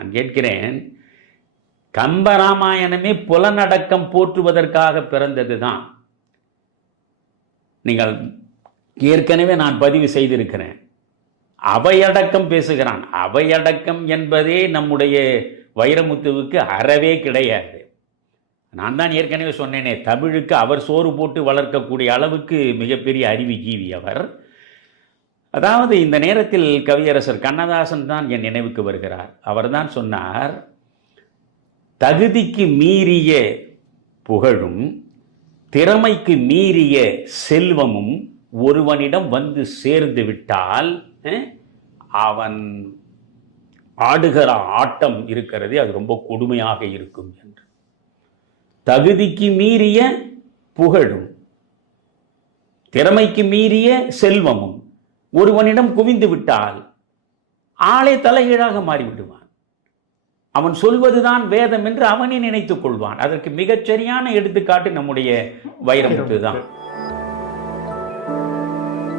நான் கேட்கிறேன் கம்பராமாயணமே புலனடக்கம் போற்றுவதற்காக பிறந்தது தான் நீங்கள் ஏற்கனவே நான் பதிவு செய்திருக்கிறேன். அவையடக்கம் பேசுகிறான். அவையடக்கம் என்பதே நம்முடைய வைரமுத்துவுக்கு அறவே கிடையாது. நான் தான் ஏற்கனவே சொன்னேனே தமிழுக்கு அவர் சோறு போட்டு வளர்க்கக்கூடிய அளவுக்கு மிகப்பெரிய அறிவு ஜீவி அவர். அதாவது இந்த நேரத்தில் கவியரசர் கண்ணதாசன் தான் என் நினைவுக்கு வருகிறார். அவர்தான் சொன்னார் தகுதிக்கு மீறிய புகழும் திறமைக்கு மீறிய செல்வமும் ஒருவனிடம் வந்து சேர்ந்து விட்டால் அவன் ஆடுகிற ஆட்டம் இருக்கிறது அது ரொம்ப கொடுமையாக இருக்கும் என்று. தகுதிக்கு மீறிய புகழும் திறமைக்கு மீறிய செல்வமும் ஒருவனிடம் குவிந்து விட்டால் ஆளே தலைகீழாக மாறிவிடுவான். அவன் சொல்வதுதான் வேதம் என்று அவனே நினைத்துக் கொள்வான். அதற்கு மிகச்சரியான எடுத்துக்காட்டு நம்முடைய வைரமுத்து தான்